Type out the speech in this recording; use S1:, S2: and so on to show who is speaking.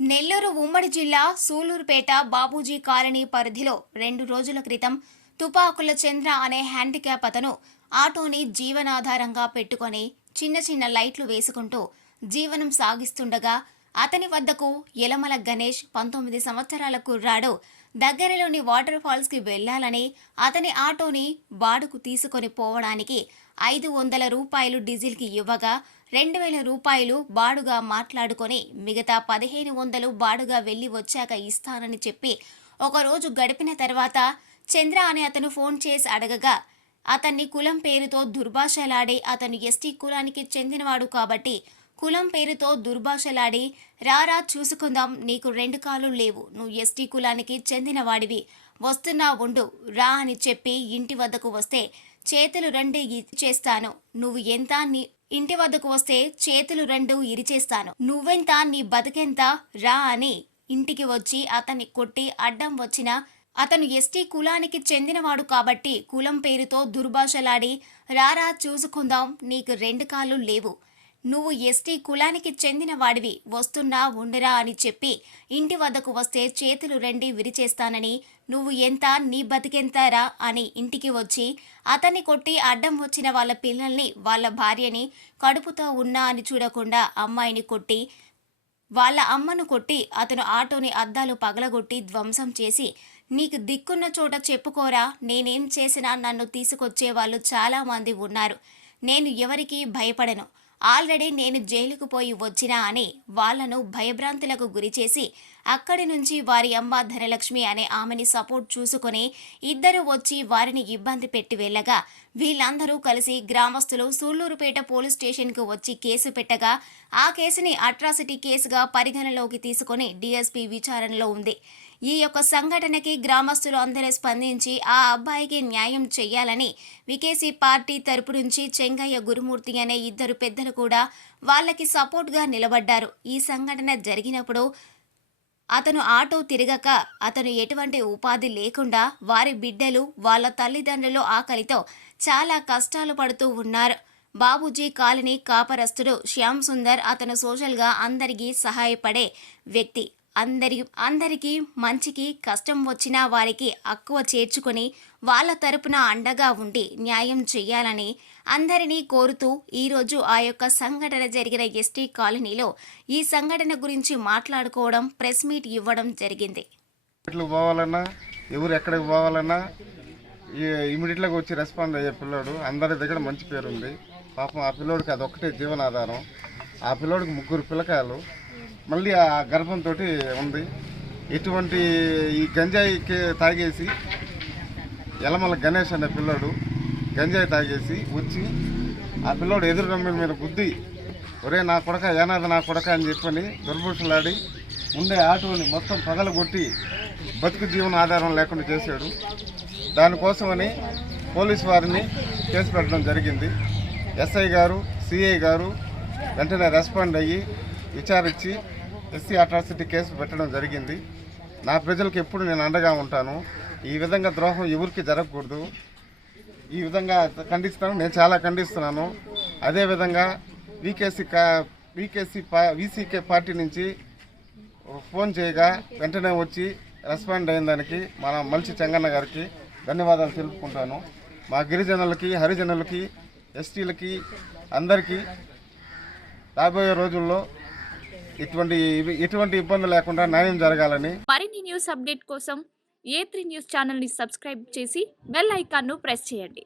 S1: నెల్లూరు ఉమ్మడి జిల్లా సూలూరుపేట బాబూజీ కాలనీ పరిధిలో రెండు రోజుల క్రితం తుపాకుల చంద్ర అనే హ్యాండిక్యాప్ అతను ఆటోని జీవనాధారంగా పెట్టుకొని చిన్న చిన్న లైట్లు వేసుకుంటూ జీవనం సాగిస్తుండగా అతని వద్దకు యలమల గణేష్ పంతొమ్మిది సంవత్సరాల కుర్రాడు దగ్గరలోని వాటర్ ఫాల్స్కి వెళ్ళాలని అతని ఆటోని బాడుకు తీసుకొని పోవడానికి ఐదు వందల రూపాయలు డీజిల్కి ఇవ్వగా రెండు వేల రూపాయలు బాడుగా మాట్లాడుకొని మిగతా పదిహేను వందలు బాడుగా వెళ్ళి వచ్చాక ఇస్తానని చెప్పి ఒకరోజు గడిపిన తర్వాత చంద్ర అనే అతను ఫోన్ చేసి అడగగా అతన్ని కులం పేరుతో దుర్భాషలాడి అతను ఎస్టీ కులానికి చెందినవాడు కాబట్టి కులం పేరుతో దుర్భాషలాడి రారా చూసుకుందాం నీకు రెండు కాళ్ళు లేవు. నువ్వు ఎస్టీ కులానికి చెందినవాడివి. వస్తున్నా ఉండు రా అని చెప్పి ఇంటి వద్దకు వస్తే చేతులు రెండు ఇరిచేస్తాను. నువ్వు ఎంత నీ ఇంటి వద్దకు వస్తే చేతులు రెండు ఇరిచేస్తాను. నువ్వెంత నీ బతికెంత రా అని ఇంటికి వచ్చి అతన్ని కొట్టి అడ్డం వచ్చిన అతను ఎస్టీ కులానికి చెందినవాడు కాబట్టి కులం పేరుతో దుర్భాషలాడి రారా చూసుకుందాం నీకు రెండు కాళ్ళు లేవు. నువ్వు ఎస్టీ కులానికి చెందిన వాడివి వస్తున్నా ఉండరా అని చెప్పి ఇంటి వద్దకు వస్తే చేతులు రెండి విరిచేస్తానని నువ్వు ఎంత నీ బతికెంతారా అని ఇంటికి వచ్చి అతన్ని కొట్టి అడ్డం వచ్చిన వాళ్ళ పిల్లల్ని వాళ్ళ భార్యని కడుపుతో ఉన్నా అని చూడకుండా అమ్మాయిని కొట్టి వాళ్ళ అమ్మను కొట్టి అతను ఆటోని అద్దాలు పగలగొట్టి ధ్వంసం చేసి నీకు దిక్కున్న చోట చెప్పుకోరా నేనేం చేసినా నన్ను తీసుకొచ్చే వాళ్ళు చాలామంది ఉన్నారు. నేను ఎవరికీ భయపడను. ఆల్రెడీ నేను జైలుకు పోయి వచ్చినా అని వాళ్ళను భయభ్రాంతులకు గురిచేసి అక్కడి నుంచి వారి అమ్మ ధనలక్ష్మి అనే ఆమెని సపోర్ట్ చూసుకొని ఇద్దరు వచ్చి వారిని ఇబ్బంది పెట్టి వెళ్ళగా వీళ్ళందరూ కలిసి గ్రామస్తులు సూళ్ళూరుపేట పోలీస్ స్టేషన్కు వచ్చి కేసు పెట్టగా ఆ కేసుని అట్రాసిటీ కేసుగా పరిగణలోకి తీసుకొని డీఎస్పీ విచారణలో ఉంది. ఈ యొక్క సంఘటనకి గ్రామస్తులు అందరూ స్పందించి ఆ అబ్బాయికి న్యాయం చేయాలని వికేసీ పార్టీ తరపు నుంచి చెంగయ్య గురుమూర్తి అనే ఇద్దరు పెద్దలు కూడా వాళ్ళకి సపోర్ట్గా నిలబడ్డారు. ఈ సంఘటన జరిగినప్పుడు అతను ఆటో తిరగక అతను ఎటువంటి ఉపాధి లేకుండా వారి బిడ్డలు వాళ్ళ తల్లిదండ్రులు ఆకలితో చాలా కష్టాలు పడుతూ ఉన్నారు. బాబూజీ కాలనీ కాపరస్తుడు శ్యామ్ సుందర్ అతను సోషల్గా అందరికీ సహాయపడే వ్యక్తి. అందరి అందరికీ మంచికి కష్టం వచ్చినా వారికి అక్కువ చేర్చుకొని వాళ్ళ తరపున అండగా ఉండి న్యాయం చేయాలని అందరినీ కోరుతూ ఈరోజు ఆ యొక్క సంఘటన జరిగిన ఎస్టీ కాలనీలో ఈ సంఘటన గురించి మాట్లాడుకోవడం ప్రెస్ మీట్ ఇవ్వడం జరిగింది.
S2: పోవాలన్నా ఎవరు ఎక్కడికి పోవాలన్నా ఇమీడియట్గా వచ్చి రెస్పాండ్ అయ్యే పిల్లోడు అందరి దగ్గర మంచి పేరు ఉంది పాపం ఆ పిల్లోడికి అది జీవనాధారం. ఆ పిల్లోడికి ముగ్గురు పిల్లకాయలు. మళ్ళీ ఆ గర్భంతో ఉంది. ఎటువంటి ఈ గంజాయికి తాగేసి ఎలమల గణేష్ అనే పిల్లోడు గంజాయి తాగేసి వచ్చి ఆ పిల్లోడు ఎదురు రమ్మిన మీద గుద్ది ఒరే నా కొడక ఏనాది నా కొడక అని చెప్పని దుర్భుషులాడి ఉండే ఆటోని మొత్తం పగలగొట్టి బతుకు జీవన ఆధారం లేకుండా చేశాడు. దానికోసమని పోలీసు వారిని కేసు పెట్టడం జరిగింది. ఎస్ఐ గారు సిఐ గారు వెంటనే రెస్పాండ్ అయ్యి విచారించి ఎస్సీ అట్రాసిటీ కేసు పెట్టడం జరిగింది. నా ప్రజలకు ఎప్పుడు నేను అండగా ఉంటాను. ఈ విధంగా ద్రోహం ఎవరికి జరగకూడదు. ఈ విధంగా ఖండిస్తాను. నేను చాలా ఖండిస్తున్నాను. అదేవిధంగా వీకేసీ కా వికేసీ పా వీసీకే పార్టీ నుంచి ఫోన్ చేయగా వెంటనే వచ్చి రెస్పాండ్ అయిన దానికి మన మల్చి చెంగన్న గారికి ధన్యవాదాలు తెలుపుకుంటాను. మా గిరిజనులకి హరిజనులకి ఎస్టీలకి అందరికీ రాబోయే రోజుల్లో ఎటువంటి ఎటువంటి ఇబ్బంది లేకుండా న్యాయం జరగాలని.
S3: మరిన్ని న్యూస్ అప్డేట్ కోసం ఏ త్రీ న్యూస్ ఛానల్ని సబ్స్క్రైబ్ చేసి బెల్ ఐకాన్ను ప్రెస్ చేయండి.